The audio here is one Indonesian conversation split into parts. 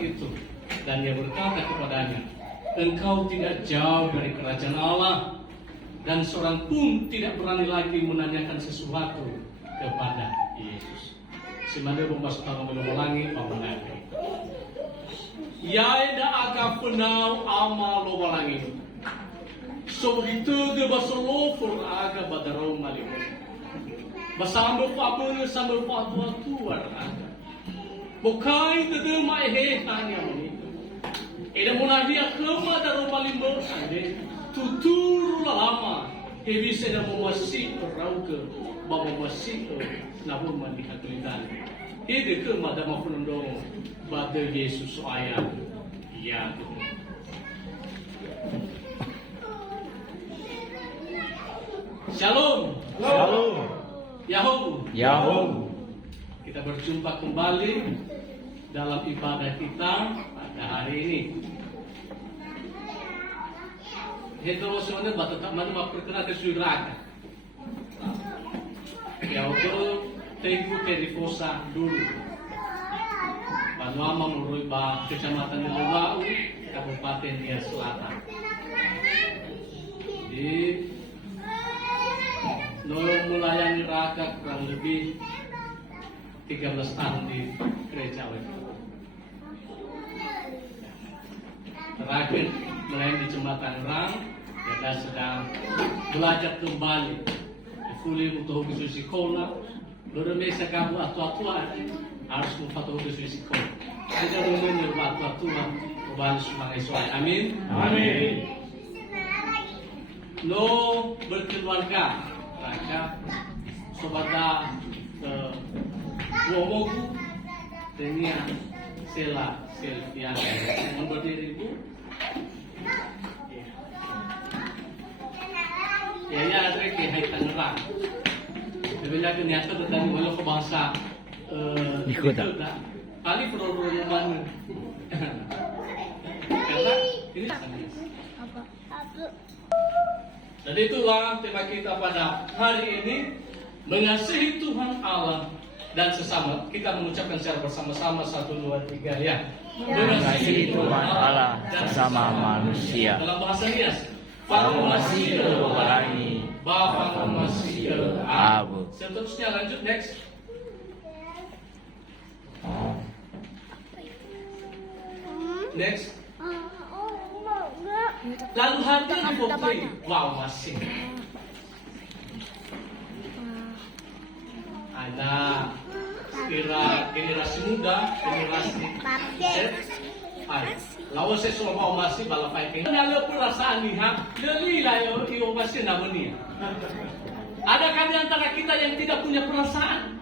itu. Dan ia berkata kepadanya, engkau tidak jauh dari kerajaan Allah, dan seorang pun tidak berani lagi menanyakan sesuatu kepada Yesus. Semada memasuki melobalangi pamanake. Yaida aga penau ama lobalangi. So begitu dia basolofur aga badarau malim. Basambal papun sambal patu aga. Bukai tede mai he tanya ini. Ida munavia kema darau malim ade. Tuturu lama. Hebi seda memasi rauke, bapa memasi nabu mandi katulitan. Ide kema dama punundong pada Yesus ayat. Ya. Shalom. Shalom. Yahoo. Yahoo. Kita berjumpa kembali dalam ibadah kita pada hari ini. Heterosemannya batak mana perkenalkan saudara. Yahoo Tegu Terifosa dulu. Banuama Muruba, Kecamatan Lewau, Kabupaten Nia Selatan. Di Nolong melayani Raka kurang lebih 13 tahun di gereja WF. Terakhir melayani di Jembatan Rang, kita sedang belajar kembali. Kuli untuk khusus sekolah, lalu mesa kamu atua-tua harus mematuhi khusus sekolah. Kita rumahnya atua-tua kembali semangat soal. Amin. Amin. Lo berkeluarga, Raka, sobada womogu, tenia sela selfia, yang berdiri ibu. Ya ada ke hai Tangerang. Sebenarnya kenyata tentang walau ke bangsa Ikut. kali perlu mana. Karena ini Apa? dan itulah tema kita pada hari ini, mengasihi Tuhan Allah dan sesama. Kita mengucapkan secara bersama-sama 1, 2, 3 ya. Mengasihi Tuhan Allah sesama manusia. Dalam bahasa Nias. Kamu masih melayani Bapa masih Abu. Seterusnya lanjut next. Next. Lalu hati dipotong. Wow, masih. Ada generasi muda, generasi Z. Lawan saya sudah mau masih balap fighting. Ada perasaan nih, lelilah yo masih namanya. Adakah di antara kita yang tidak punya perasaan?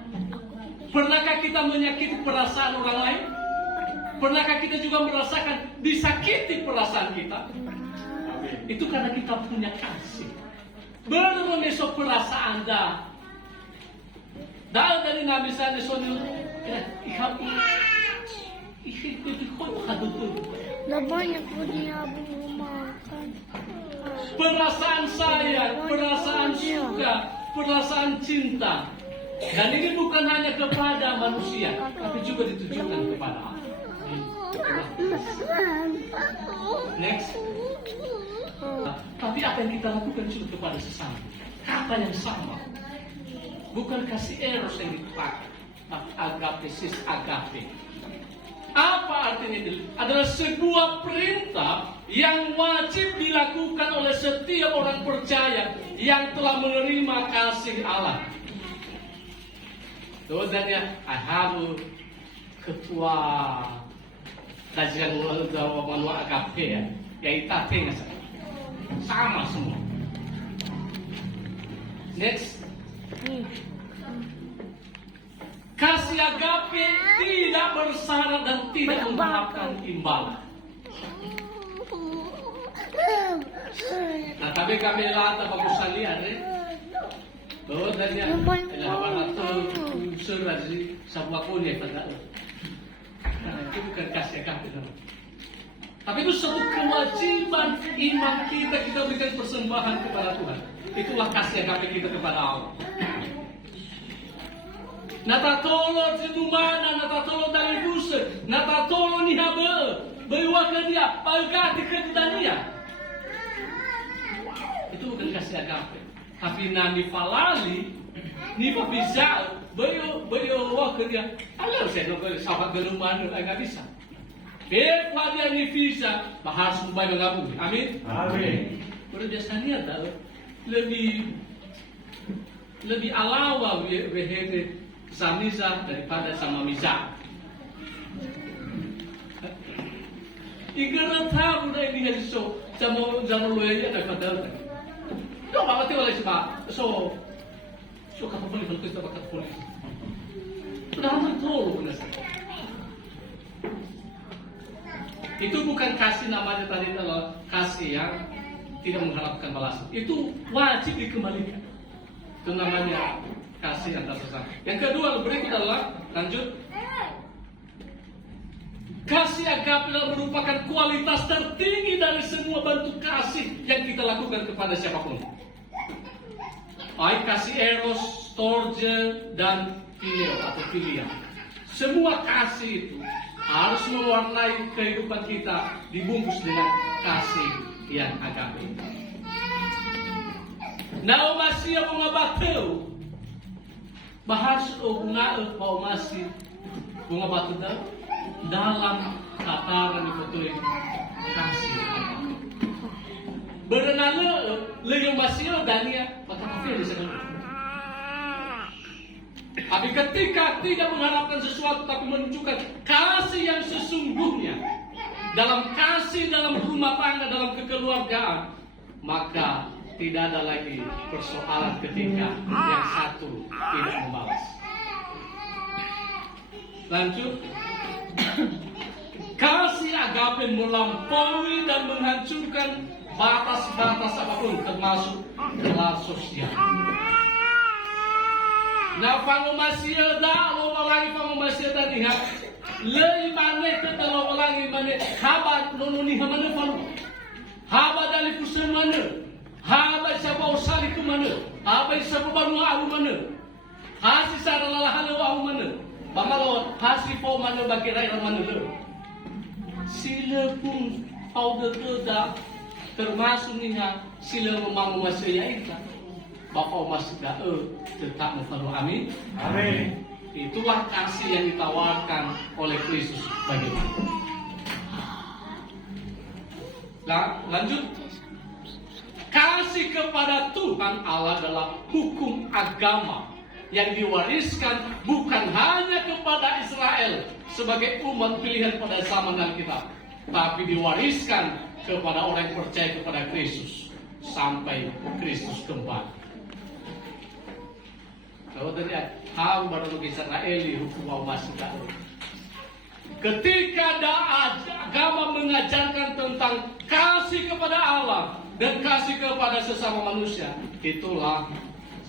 Pernahkah kita menyakiti perasaan orang lain? Pernahkah kita juga merasakan disakiti perasaan kita? Itu karena kita punya kasih. Baru memesok perasaan dah. Dahil dari Nabi sana sonil, Banyak punya makan. perasaan sayang, perasaan suka, perasaan cinta. Dan ini bukan hanya kepada manusia, tapi juga ditujukan kepada Allah. Next. Tapi apa yang kita lakukan juga kepada sesama, kata yang sama. Bukan kasih eros yang dipakai, tapi agape, sis agape. Apa artinya itu? Adalah sebuah perintah yang wajib dilakukan oleh setiap orang percaya yang telah menerima kasih Allah. Doanya, I have ketua kajian manual agape ya, yaitu tengah sama semua. Next. Kasih agape tidak bersyarat dan tidak mengharapkan imbalan. Nah, tapi kami lata bagusan lihat, bahwa dari lawan atau surat sebuah kuliah pada itu bukan kasih agape, tapi itu satu kewajiban iman kita berikan persembahan kepada Tuhan. Itulah kasih agape kita kepada Allah. Natatolo di rumana, natatolo dari busa, natatolo ni habe ke dia, pagati ke dia. Itu bukan kasih agape. Tapi nani falali, ni bisa, beliau ke dia. Alah saya nak sahabat geluman agak bisa. Beplah dia ni bisa, bahas mumbai mengabung. Amin. Amin. Biasanya tahu lebih alawa wehete samisa daripada sama misa. Igara tahu dah ini hari so, jamu loya nak padahal. Kau bawa tiada lagi sebab so kata polis kalau kita kata polis. Sudah hampir tolong benar. Itu bukan kasih namanya tadi kalau kasih yang tidak mengharapkan balasan. Itu wajib dikembalikan. Itu namanya kasih antar sesama. Yang kedua berikut adalah lanjut. Kasih agape merupakan kualitas tertinggi dari semua bentuk kasih yang kita lakukan kepada siapapun. Baik kasih eros, storge, dan phileo atau philia. Semua kasih itu harus mewarnai kehidupan kita dibungkus dengan kasih yang agape. Now masih mga batu, bahas bunga mau masih bunga batu dalam tataran itu kasih. Berenang le masih dania maka di sana. Tapi ketika tidak mengharapkan sesuatu tapi menunjukkan kasih yang sesungguhnya dalam kasih dalam rumah tangga, dalam kekeluargaan, maka tidak ada lagi persoalan ketika yang satu tidak membalas. Lanjut. Kasih agape melampaui dan menghancurkan batas-batas apapun termasuk kelas sosial. Na pangumasya da lo walangi pangumasya da niha lei mane te lo walangi mane haba nononi hamane panu haba dali pusemane haba sapa usali kumane haba sapa banu aru mane hasi sarala halo aru mane bangalo hasi po mane bagi rai mane le sila pun pauda da termasuk niha sila memangumasya ya ita Bapak masih tetap memperlu amin. Amin. Itulah kasih yang ditawarkan oleh Kristus bagi kita. Lanjut. Kasih kepada Tuhan Allah adalah hukum agama yang diwariskan bukan hanya kepada Israel sebagai umat pilihan pada zaman Alkitab, tapi diwariskan kepada orang yang percaya kepada Kristus sampai Kristus kembali. Kalau dari ham baru Israel hukum masih tak. Ketika agama mengajarkan tentang kasih kepada Allah dan kasih kepada sesama manusia, itulah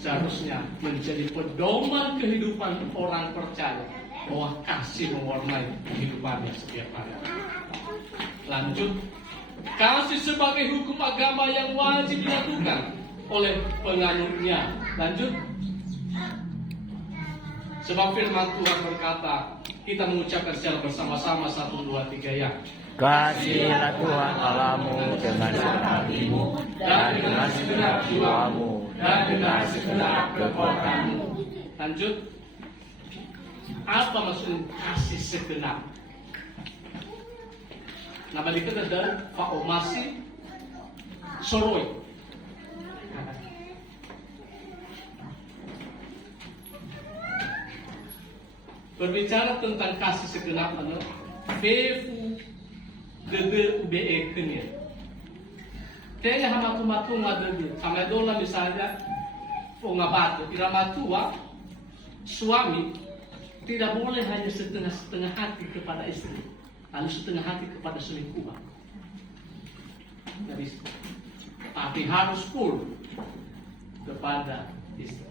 seharusnya menjadi pedoman kehidupan orang percaya bahwa kasih mewarnai kehidupannya setiap hari. Lanjut, kasih sebagai hukum agama yang wajib dilakukan oleh penganutnya. Lanjut. Sebab firman Tuhan berkata, kita mengucapkan secara bersama-sama 1, 2, 3 ya. Kasihilah Tuhan Allahmu dengan segenap hatimu dan dengan segenap jiwamu dan dengan segenap kekuatanmu. Lanjut. Apa maksud kasih segenap? Nah, balik kita ada Pak Omasi Soroi. Berbicara tentang kasih segenap adalah fefu dede ube ekenya. Tenya hamatu-matu ngadede. Sama dola misalnya pengabatu iramatua suami tidak boleh hanya setengah-setengah hati kepada istri, lalu setengah hati kepada selingkuhan. Tidak bisa. Tapi harus full kepada istri.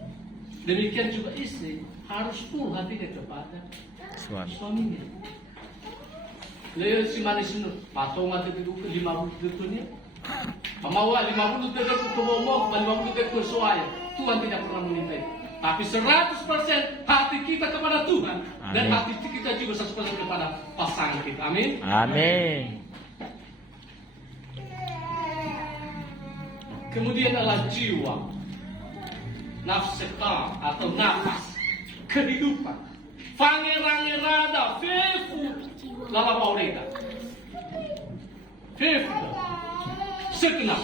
Demikian juga istri harus full hatinya kepada suaminya. Lalu si manis itu patong atau itu 50 dunia. Pemawa 50 dunia ke bomong, 50 dunia ke soaya. Tuhan tidak pernah meminta. Tapi 100% hati kita kepada Tuhan. Amin. Dan hati kita juga 100% kepada pasangan kita. Amin. Amin. Kemudian adalah jiwa, nafseka atau nafas, kehidupan. Fangerada, fefu, lalapaureta. Fefu, segenap.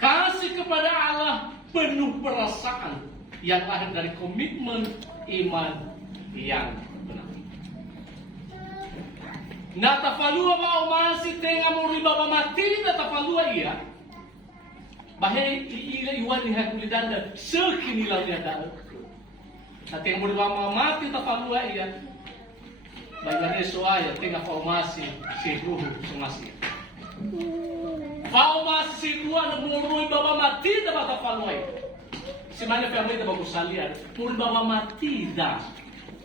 Kasih kepada Allah penuh perasaan yang lahir dari komitmen iman yang benar. Natafalua mau masih tengah muriba mati natafalua iya. Bahaya iwan lihat kulidanda sekini lalu ada. Nanti yang muriba mati natafalua iya. Bagian soaya tengah formasi seruh semasi. Formasi sedua muriba mati natafalua. Semana family da bagus salian muriba mati dah.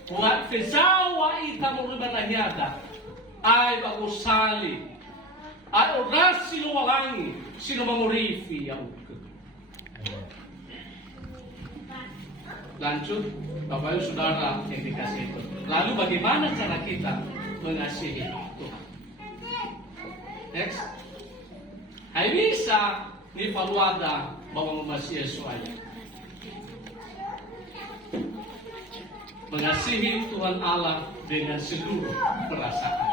Wa fezawa ita muriba nahiada. Ay bagus sali. Ay oras sino walangi, sino mangurifi ya ukut. Lanjut, Bapak Ibu Saudara yang dikasihi itu. Lalu bagaimana cara kita mengasihi Tuhan? Next. Ay bisa ni paluada bahwa mengasihi Yesus aja. Mengasihi Tuhan Allah dengan seluruh perasaan.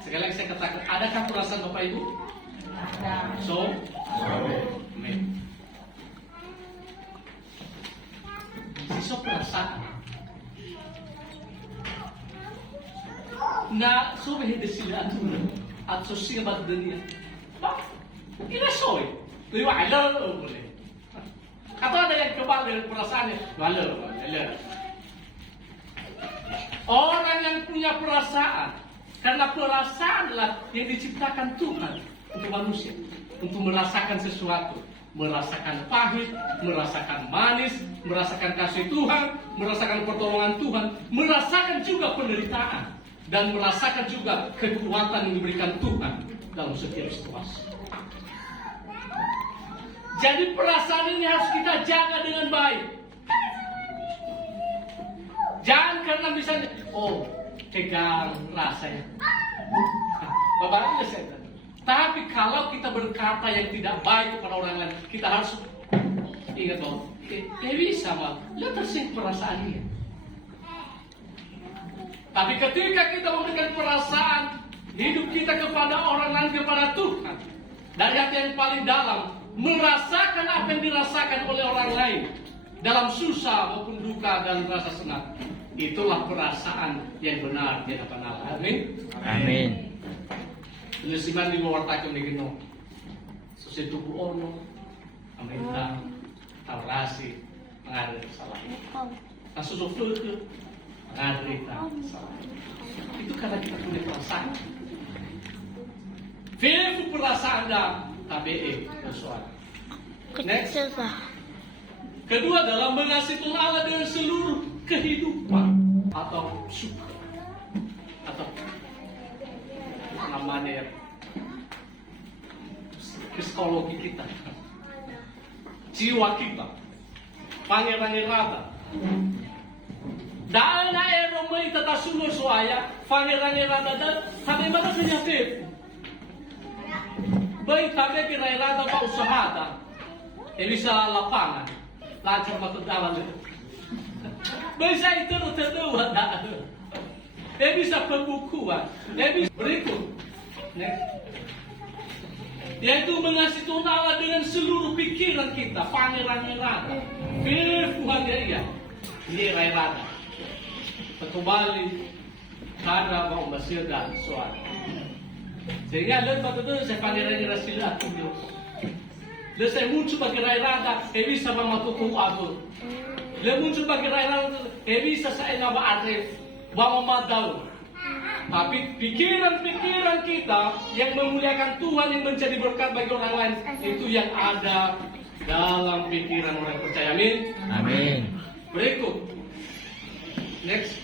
Sekali lagi saya katakan, adakah perasaan Bapak Ibu? Ada. So, amin. Sisa perasaan. Na so behide sila aturan at so siya ba dunia? Ba? Ina soy. Tuyo ala boleh. Atau ada yang kebal dengan perasaannya? Wala. Orang yang punya perasaan, karena perasaan adalah yang diciptakan Tuhan untuk manusia, untuk merasakan sesuatu, merasakan pahit, merasakan manis, merasakan kasih Tuhan, merasakan pertolongan Tuhan, merasakan juga penderitaan, dan merasakan juga kekuatan yang diberikan Tuhan dalam setiap situasi. Jadi perasaan ini harus kita jaga dengan baik. Jangan karena misalnya, tegang rasanya. Bapak saya. Tapi kalau kita berkata yang tidak baik kepada orang lain, kita harus ingat bahwa bisa mah, lihat tersinggung perasaannya. Tapi ketika kita memberikan perasaan hidup kita kepada orang lain, kepada Tuhan, dari hati yang paling dalam, merasakan apa yang dirasakan oleh orang lain dalam susah maupun duka dan rasa senang, itulah perasaan yang benar di hadapan Allah. Amin. Amin. Lesiman di mewartakan di geno. Sesetubu ono, aminta, tarasi, mengalir salah. Nasusufu itu mengalir salah. Itu karena kita punya perasaan. Vivu perasaan dah. KBE persoalan. Next. Kedua adalah mengasihi Tuhan Allah dengan seluruh kehidupan atau suka atau namanya psikologi kita, jiwa kita, pangeran-rada. Dana eromai tata sumur soaya pangeran-rada dan sampai mana penyakit. Baik tapi kira-kira apa usaha tak? Bisa lapangan, lancar masuk dalam itu. Bisa itu tentu ada. Bisa pembukuan, bisa berikut. Yaitu mengasihi Tuhan Allah dengan seluruh pikiran kita, pangeran-rada, firman dia, rada. Kembali karena mau masih dan soal. Sehingga lepas itu saya panggil sila aku Dios. Le saya muncul bagi rada, bisa mematuku aku. Le muncul bagi rada, bisa saya nama arif, bawa madal. Tapi pikiran-pikiran kita yang memuliakan Tuhan, yang menjadi berkat bagi orang lain, itu yang ada dalam pikiran orang percaya. Amin. Amin. Berikut. Next.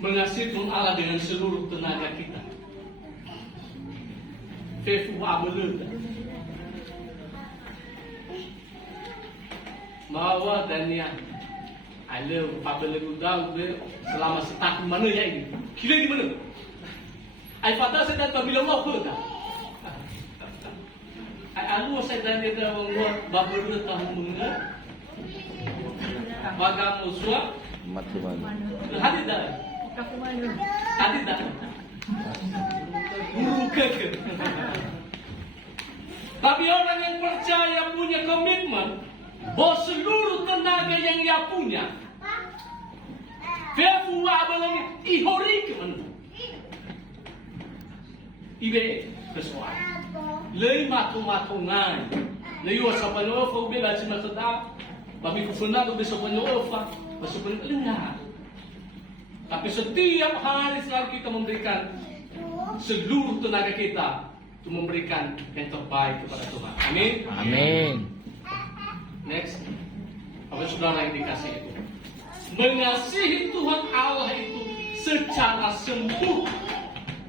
Mengasihi Tuhan Allah dengan seluruh tenaga kita. Fefu abelunda. Mawa dan niat. Ada apabila gudang selama setahun mana ya ini? Kira di mana? Ai pada saya dah bila Allah pun. Ai alu saya dah dia buat babur tahun mana? Bagam musuh. Matuan. Hadir dah. Hadir dah. Bukan. Tapi orang yang percaya punya komitmen bahwa seluruh tenaga yang ia punya Fefu abalangin ihori ke mana? Ibe kesuai. Lei matu-matungan. Lei wasa panoa fau bela cima sedap. Babi kufuna do beso panoa fa. Beso panoa. Tapi setiap hari selalu kita memberikan seluruh tenaga kita untuk memberikan yang terbaik kepada Tuhan. Amin. Amin. Next. Apa saudara yang dikasih itu? Mengasihi Tuhan Allah itu secara sempurna,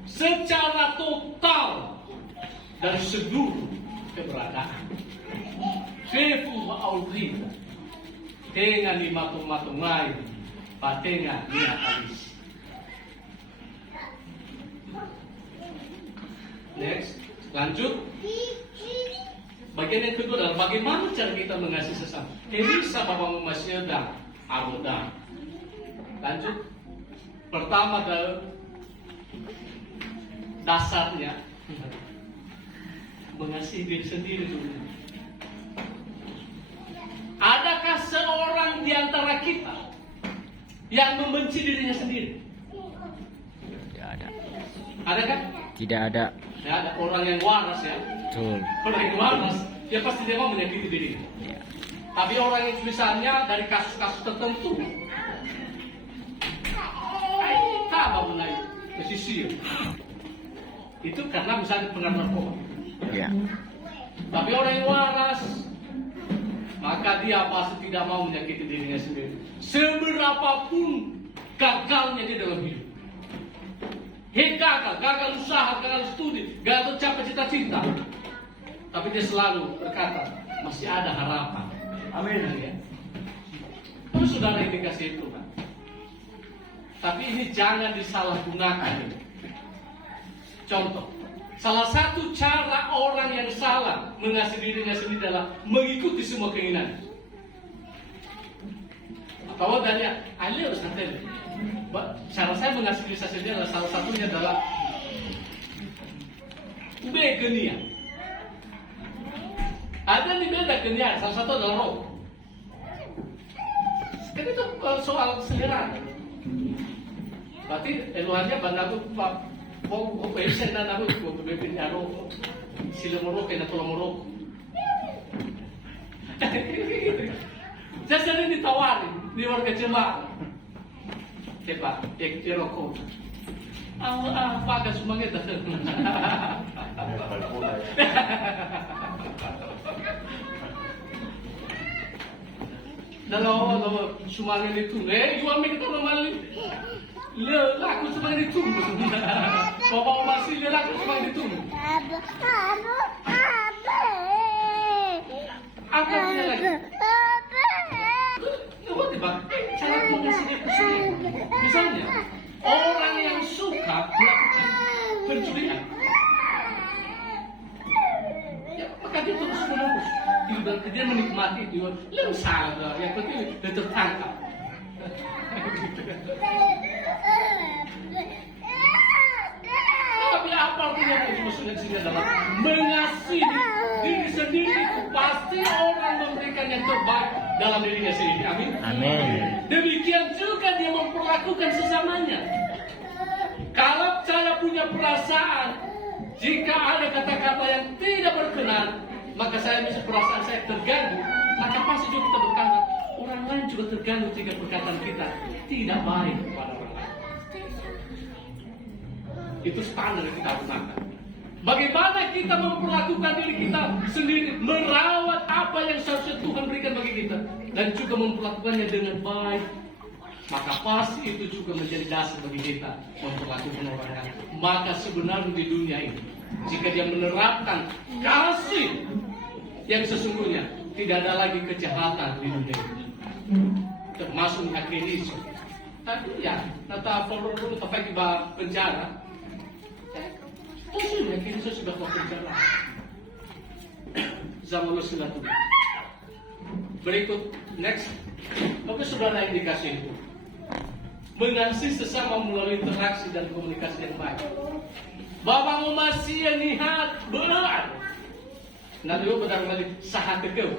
secara total dari seluruh keberadaan. Fefu ma'audrita dengan matung-matungai patenga niat habis. Next, lanjut. Bagian yang kedua adalah bagaimana cara kita mengasihi sesama. Elisa bapak masih ada abudan. Lanjut. Pertama adalah dasarnya mengasihi diri sendiri dulu. Adakah seorang di antara kita yang membenci dirinya sendiri? Tidak ada. Adakah? Tidak ada. Ya, ada orang yang waras ya. Betul. Orang yang waras, dia pasti dia mau menyakiti dirinya. Ya. Tapi orang yang misalnya dari kasus-kasus tertentu, tak mulai pesisir. Itu karena misalnya pengaruh narkoba. Ya. Tapi orang yang waras, maka dia pasti tidak mau menyakiti dirinya sendiri. Seberapapun gagalnya dia dalam hidup. Gagal usaha, gagal studi, gagal tercapai cita-cita. Tapi dia selalu berkata, masih ada harapan. Amin. Ya. Itu saudara yang dikasih Tuhan. Tapi ini jangan disalahgunakan. Contoh, salah satu cara orang yang salah mengasihi dirinya sendiri adalah mengikuti semua keinginan. Atau dari ahli harus nanti. Cara saya mengasihi diri saya sendiri adalah salah satunya adalah begenia. Ada di beda kenia, salah satu adalah roh. Kan itu soal selera. Berarti eluhannya bandaku pak mau pesen dan aku mau bebek nyaro sila morok na tulang morok. Saya sering ditawarin di warga Jemaah. Cepat, rokok. Pakai semuanya dah. Lalu semuanya itu, jual mereka normal. Laku semuanya itu. Bapak masih laku semuanya itu. Apa punya lagi? Cara mengasihi dia sendiri. Misalnya, orang yang suka melakukan pencurian, ya, maka dia terus menerus. Dia menikmati itu. Lalu salah, yang penting dia tertangkap. Tapi apa artinya itu maksudnya di sini adalah mengasihi diri sendiri itu pasti orang memberikan yang terbaik dalam dirinya sendiri. Amin. Amin. Demikian juga dia memperlakukan sesamanya. Kalau saya punya perasaan, jika ada kata-kata yang tidak berkenan, maka saya bisa perasaan saya terganggu, maka pasti juga kita berkata, orang lain juga terganggu jika perkataan kita tidak baik kepada orang lain. Itu standar yang kita gunakan. Bagaimana kita memperlakukan diri kita sendiri, merawat apa yang seharusnya Tuhan berikan bagi kita, dan juga memperlakukannya dengan baik, maka pasti itu juga menjadi dasar bagi kita memperlakukan orang lain. Maka sebenarnya di dunia ini, jika dia menerapkan kasih yang sesungguhnya, tidak ada lagi kejahatan di dunia ini. termasuk akhiri. Tapi ya, nata follow dulu sampai ke penjara. Maksudnya akhiri sudah ke penjara. Zaman Rasulullah. Berikut next, oke saudara yang dikasih itu mengasihi sesama melalui interaksi dan komunikasi yang baik. Bapak mau masih yang lihat benar. Nah dulu benar-benar sahat kekeu.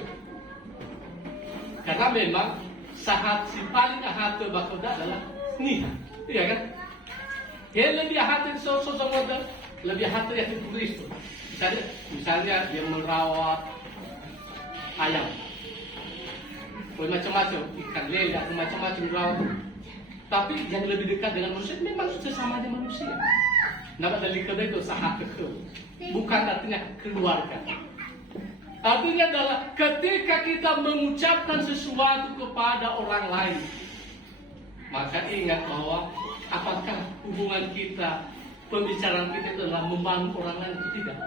Karena memang sahat si paling ahat bakoda adalah nihat, iya kan? Dia lebih ahat sosok model, lebih ahat yang Kristus. Misalnya dia merawat ayam, macam-macam ikan lele atau macam-macam merawat. Tapi yang lebih dekat dengan manusia memang sesama dengan manusia. Nama dari kata itu sahat kekeu, bukan artinya keluarga. Artinya adalah ketika kita mengucapkan sesuatu kepada orang lain, maka ingat bahwa apakah hubungan kita, pembicaraan kita itu adalah membangun orang lain atau tidak?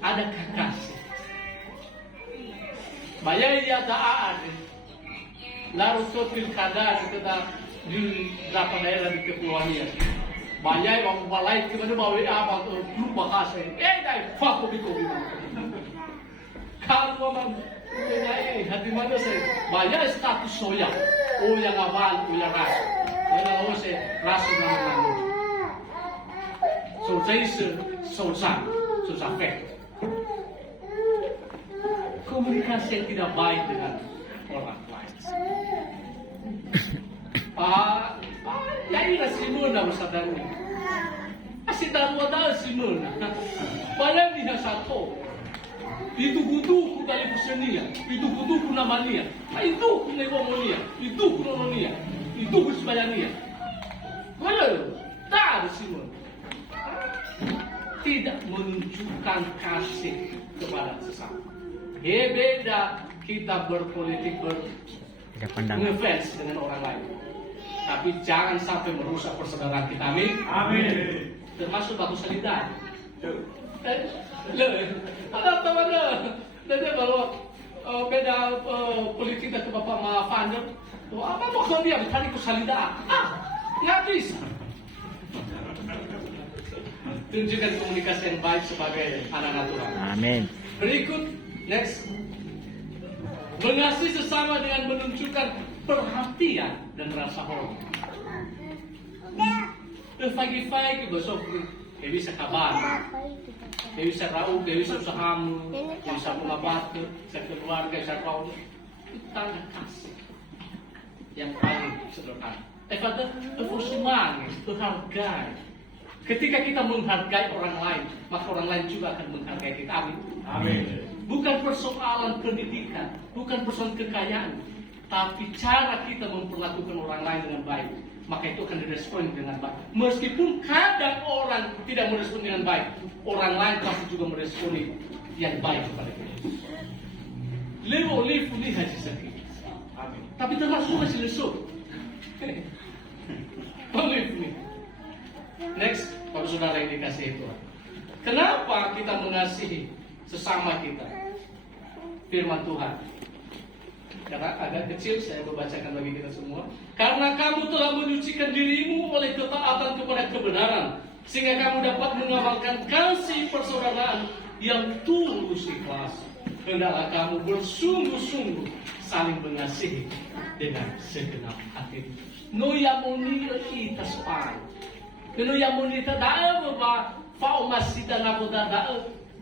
Adakah kasih? Bayar dia taat. Lalu sopil kadar kita di beberapa daerah di kepulauan ini. Banyak orang balai kita bawa apa tu lupa kasih. Dah fakir itu. Kalau orang hati mana saya banyak status soya. Oh yang awal, oh yang ras. Yang awal saya ras mana. So saya susah fact. Komunikasi yang tidak baik dengan orang lain. Jadi simuna bersadarnya. Asyik tak ada simuna. Pada dia satu. Itu kudu kali persenia. Itu kudu namanya. Itu kunegomonia. Itu kunonia. Itu kusbayania. Kalau tak ada simuna. Tidak menunjukkan kasih kepada sesama. Beda kita berpolitik ngefans dengan orang lain. Tapi jangan sampai merusak persaudaraan kita. Amin. Amin. Termasuk batu salidar. Ada apa mana? Jadi kalau beda politik ke Bapak Mahafander, apa mau dia bertani ke salidar? Nggak bisa. Tunjukkan komunikasi yang baik sebagai anak Tuhan. Amin. Berikut next. Mengasihi sesama dengan menunjukkan perhatian dan rasa hormat. Pagi-pagi besok dia bisa kabar, dia bisa rauh, dia bisa usahamu, dia bisa mengabati, bisa keluarga, bisa kau. Itu tanda kasih yang paling sederhana. Pada kebersamaan, menghargai. Ketika kita menghargai orang lain, maka orang lain juga akan menghargai kita. Amin. Amin. Bukan persoalan pendidikan, bukan persoalan kekayaan, tapi cara kita memperlakukan orang lain dengan baik, maka itu akan direspon dengan baik. Meskipun kadang orang tidak merespon dengan baik, orang lain pasti juga merespon yang baik kepada kita. Lihat haji sakit, tapi termasuk masih lesuk. Next, kalau saudara yang dikasihi Tuhan, kenapa kita mengasihi sesama kita? Firman Tuhan. Karena agak kecil saya membacakan bagi kita semua. Karena kamu telah menyucikan dirimu oleh ketaatan kepada kebenaran, sehingga kamu dapat mengamalkan kasih persaudaraan yang tulus ikhlas. Hendaklah kamu bersungguh-sungguh saling mengasihi dengan segenap hati. No yamoni kita sepai. No yamoni kita dah apa? Fau masih dan apa dah?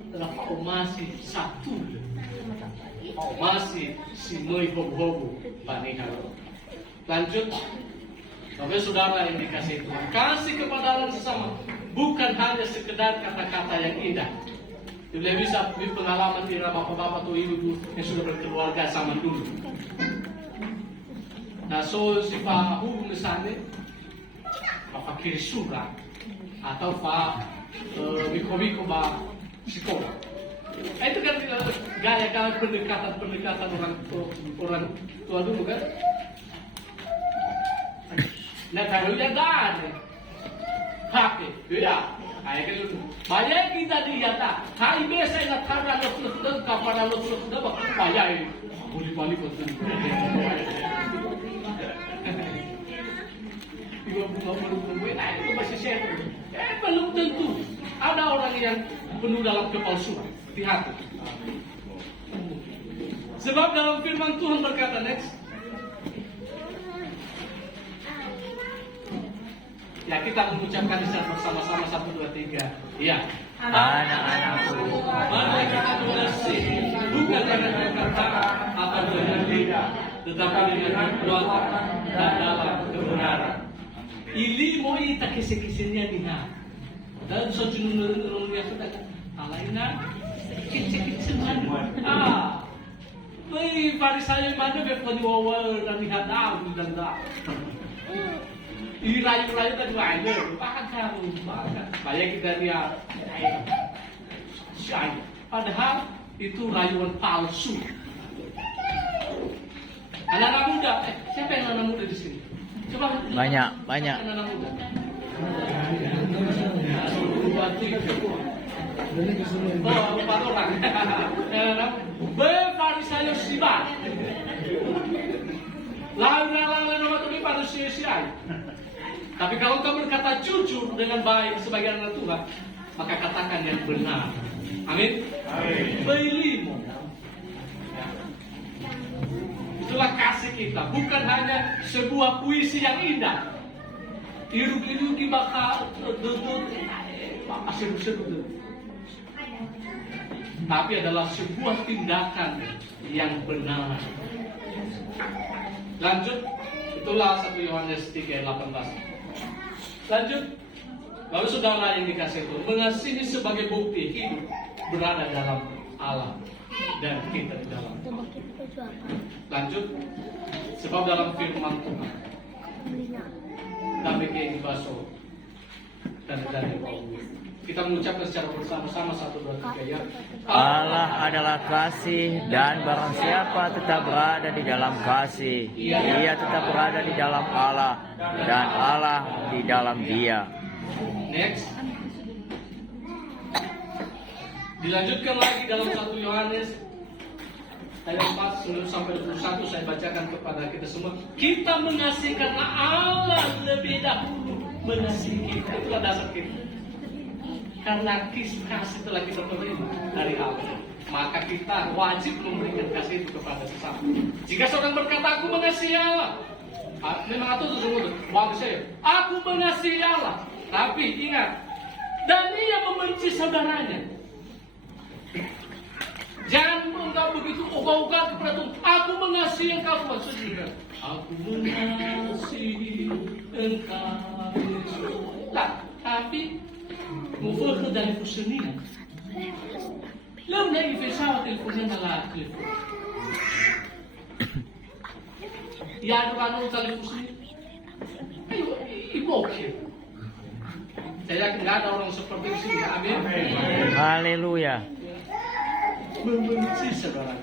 Adalah fau masih satu. Masih si mei hobo bani halo. Lanjut, Bapak Saudara yang dikasihi Tuhan, kasih kepada sesama bukan hanya sekedar kata-kata yang indah. Tidak bisa di pengalaman ira bapak-bapak atau ibu-ibu yang sudah berkeluarga sama dulu. Nah, so si Pak misalnya, Pak kiri surat atau Pak biko-biko ba sekolah. Itu kan gaya kalau pendekatan orang tua dulu kan. Nah taruhnya dan hak ya, kayak gitu. Banyak kita lihat tak, hari biasa nak taruh lo sudah kapan lo sudah bakal bayar ini. boleh balik waktu itu. Ibu bunga itu masih share. Belum tentu. Ada orang yang penuh dalam kepalsuan. Hati-hati. Sebab dalam firman Tuhan berkata next. Ya, kita mengucapkan secara bersama-sama 1, 2, 3. Ya. Anak-anakku, Mari kita mengasihi bukan dengan kata atau dengan lidah, tetapi dengan perbuatan dan dalam kebenaran. Ili mo ita kisi-kisinya niha. Dan so junun yang kita alaina kisi-kisinya. May Farisayo mana be paniwawal dan dihadap dan dah. Irayu-rayu kan aja, bahkan kamu banyak kita lihat. Padahal itu rayuan palsu. Anak-anak muda, siapa yang anak muda di sini? Coba banyak. Anak muda. Oh, 4 orang. Farisayo sibat. Lalu itu manusia. Tapi kalau kau berkata jujur dengan baik sebagai anak Tuhan, maka katakan yang benar. Amin. Bailimu. Itulah kasih kita, bukan hanya sebuah puisi yang indah. Irugi-irugi bakal duduk, seru-seru. Tapi adalah sebuah tindakan yang benar. Lanjut, itulah 1 Yohanes 3:18. Lanjut, lalu saudara yang dikasih itu mengasihi sebagai bukti hidup berada dalam Allah dan kita di dalam. Lanjut, sebab dalam firman Tuhan kami kayak baso dan dari bawah. Kita mengucapkan secara bersama-sama 1, 2, 3 ya. Allah adalah kasih dan barang siapa tetap berada di dalam kasih, ia tetap berada di dalam Allah dan Allah di dalam dia. Next. Dilanjutkan lagi dalam 1 Yohanes ayat 4 sampai 21 saya bacakan kepada kita semua. Kita mengasihi karena Allah lebih dahulu mengasihi kita. Itulah dasar kita. Karena kasih telah kita terima dari Allah, maka kita wajib memberikan kasih itu kepada sesama. Jika seorang berkata aku mengasihi Allah, memang itu sesungguhnya bagus saya. Aku mengasihi Allah, tapi ingat, dan ia membenci saudaranya. Jangan engkau begitu ogah-ogah kepada Tuhan. Aku mengasihi engkau, maksudnya aku mengasihi engkau. Lah, tapi mufakir dari fusionian. Lalu nak ifasah telefonnya nalar telefon. Ya ada orang telefon. Ayo, ibu okey. Saya yakin tidak ada orang seperti itu. Amin. Haleluya. Membenci saudara.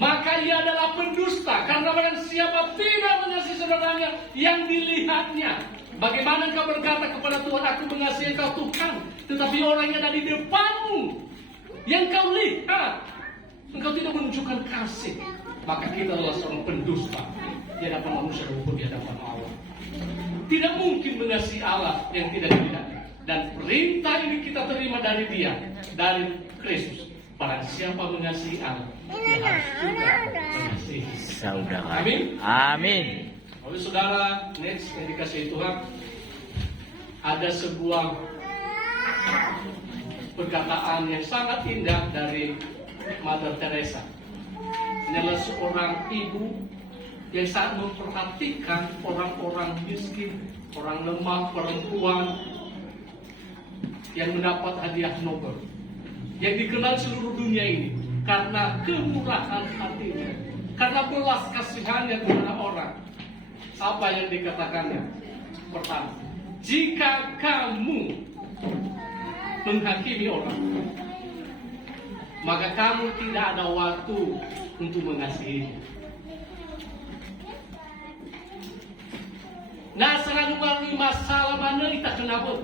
Maka ia adalah pendusta karena barang siapa tidak mengasihi saudaranya yang dilihatnya. Bagaimana engkau berkata kepada Tuhan, aku mengasihi engkau Tuhan, tetapi orang yang ada di depanmu, yang kau lihat, engkau tidak menunjukkan kasih, maka kita adalah seorang pendusta di hadapan manusia maupun di hadapan Allah. Tidak mungkin mengasihi Allah yang tidak dilihat. Dan perintah ini kita terima dari Dia, dari Kristus. Barang siapa mengasihi Allah, dia harus juga mengasihi Saudara. Amin. Amin. Oleh saudara, next yang dikasihi Tuhan, ada sebuah perkataan yang sangat indah dari Mother Teresa. Ini adalah seorang ibu yang sangat memperhatikan orang-orang miskin, orang lemah, perempuan yang mendapat hadiah Nobel, yang dikenal seluruh dunia ini karena kemurahan hatinya, karena belas kasihannya kepada orang. Apa yang dikatakannya? Pertama, jika kamu menghakimi orang, maka kamu tidak ada waktu untuk mengasihi. Nah, selalu melalui masalah mana kita kenapa?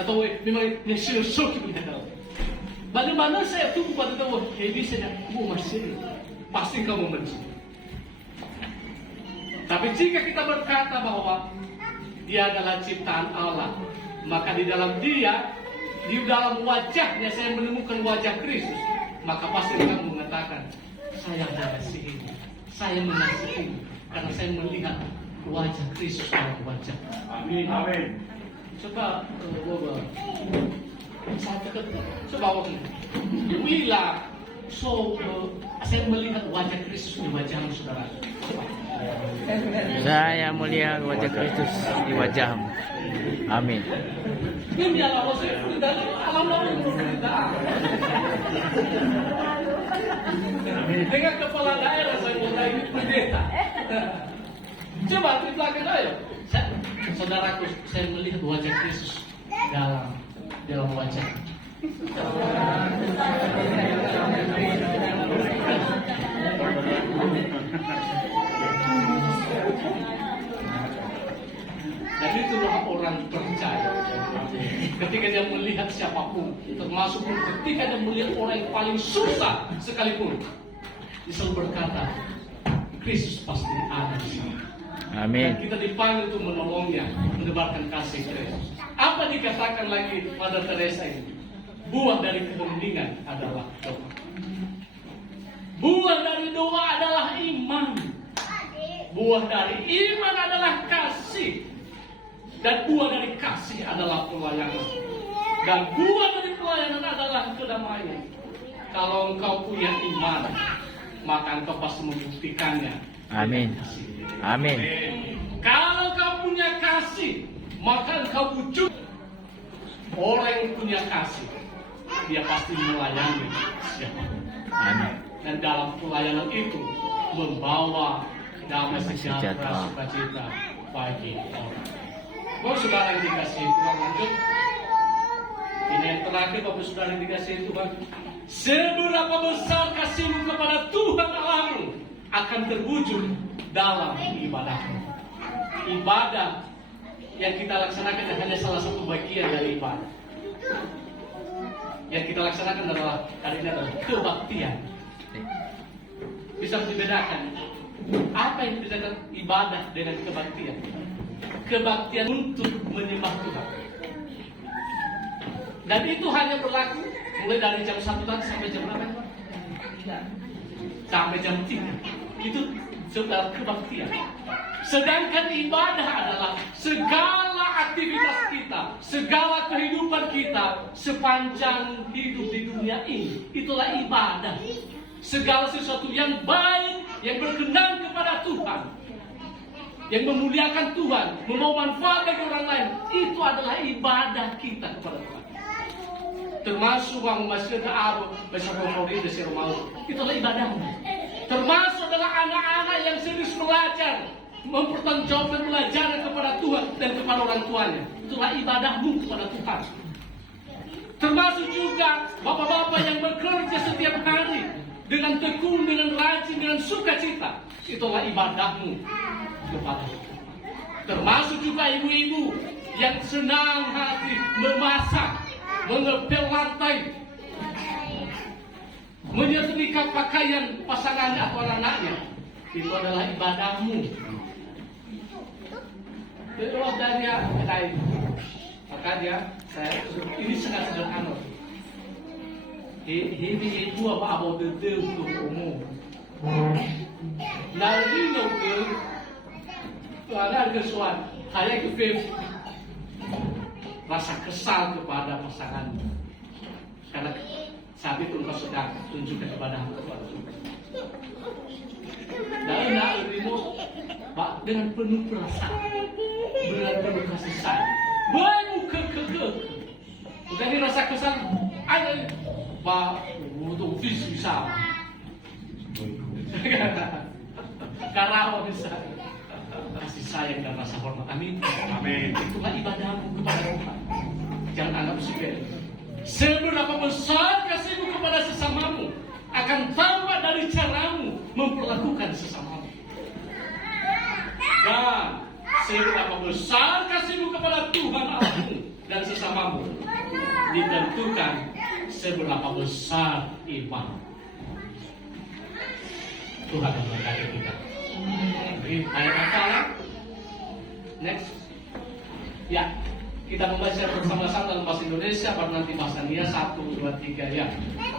Atau memang yang sulit kita tahu. Bagaimana saya tunggu pada kamu? Hebi saya masih pasti kamu benci. Tapi jika kita berkata bahwa dia adalah ciptaan Allah, maka di dalam dia, di dalam wajahnya saya menemukan wajah Kristus, maka pasti kamu mengatakan, saya mengasihi, saya mengasihi, karena saya melihat wajah Kristus dalam wajah. Amin. Amin. Coba, coba Wila, saya melihat wajah Kristus di wajahmu, saudara. Saya melihat wajah Kristus di wajahmu. Amin. Ini adalah saya dari alam laut kita. Dengan kepala daerah saya mulai pendeta. Coba di belakang ayo. Saudaraku, saya melihat wajah Kristus dalam wajah. Dan itulah orang percaya. Ketika dia melihat siapapun, termasuk ketika dia melihat orang yang paling susah sekalipun, dia selalu berkata, Kristus pasti ada di sana. Amin. Dan kita dipanggil untuk menolongnya, menebarkan kasih Kristus. Apa dikatakan lagi pada Teresa ini? Buah dari keheningan adalah doa. Buah dari doa adalah iman. Buah dari iman adalah kasih. Dan buah dari kasih adalah pelayanan. Dan buah dari pelayanan adalah kedamaian. Kalau engkau punya iman, maka engkau pasti membuktikannya. Amin. Amin. Kalau kau punya kasih, maka engkau wujud. Orang yang punya kasih, dia pasti melayani siapapun. Amin. Dan dalam pelayanan itu membawa damai sejahtera, sukacita bagi orang. Bapak saudara yang dikasihi Tuhan, lanjut. Ini yang terakhir, Bapak saudara yang dikasihi Tuhan. Seberapa besar kasihmu kepada Tuhan Allahmu akan terwujud dalam ibadahmu. Ibadah yang kita laksanakan hanya salah satu bagian dari ibadah. Yang kita laksanakan adalah hari ini adalah kebaktian. Bisa dibedakan apa yang dibedakan ibadah dengan kebaktian? Kebaktian untuk menyembah Tuhan. Dan itu hanya berlaku mulai dari jam 1 tadi sampai jam berapa? Sampai jam 3. Itu setelah kebaktian. Sedangkan ibadah adalah segala aktivitas kita, segala kehidupan kita sepanjang hidup di dunia ini. Itulah ibadah. Segala sesuatu yang baik, yang berkenan kepada Tuhan, yang memuliakan Tuhan, membawa manfaat bagi orang lain, itu adalah ibadah kita kepada Tuhan. Termasuk yang masih ada Arab, bersama Maulid, bersama Maulid, itulah ibadahnya. Termasuk adalah anak-anak yang serius belajar, mempertanggungjawabkan belajar kepada Tuhan dan kepada orang tuanya. Itulah ibadahmu kepada Tuhan. Termasuk juga bapak-bapak yang bekerja setiap hari dengan tekun, dengan rajin, dengan sukacita. Itulah ibadahmu kepada Tuhan. Termasuk juga ibu-ibu yang senang hati memasak, mengepel lantai, menyetrika pakaian pasangannya atau anak-anaknya. Itu adalah ibadahmu. Terus dari kedai, maka dia ini sangat sederhana. Ini ibu apa betul untuk umum. Lalu itu ada kesuan, hanya kefir rasa kesal kepada pasangan, karena saat itu engkau sedang tunjukkan ibadahmu kepada Tuhan. Dan itu dengan penuh perasaan, dengan penuh kasih sayang, bukan bukan ini rasa kesal, ada untuk visi bisa, karena bisa kasih sayang dan rasa hormat. Amin. Amin. Itulah ibadahmu kepada Tuhan. Jangan anggap sepele. Seberapa besar kasihmu kepada sesamamu akan tambah dari caramu memperlakukan sesamamu. Dan seberapa besar kasihmu kepada Tuhan Allahmu dan sesamamu ditentukan seberapa besar iman. Tuhan memberkati kita. Oke, ayat apa? Next. Ya, kita membaca bersama-sama dalam bahasa Indonesia, baru nanti bahasa Nia 1, 2, 3 ya.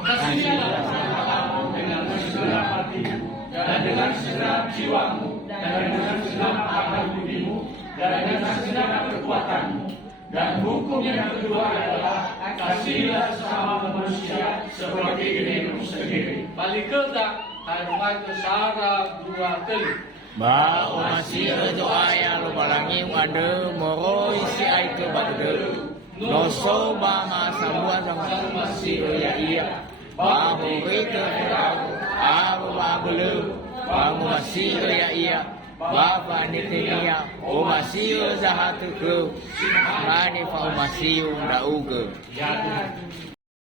Kasihlah kamu dengan segenap hatimu, dan dengan segenap jiwamu, dan dengan segenap akal budimu, dan dengan segenap kekuatanmu. Dan hukum yang kedua adalah kasihlah sesama manusia seperti dirimu sendiri. Balik ke tak, harumai ke Sarah 2 kali. Ba masih doa ya lu balangi ande moroi si ai ke batu no so ba ma sambua sama masih ya iya ba hori ke abu ba belu ba masih ya iya ba ba nitinya o masih zahatu ke mani fa masih da uge Ya,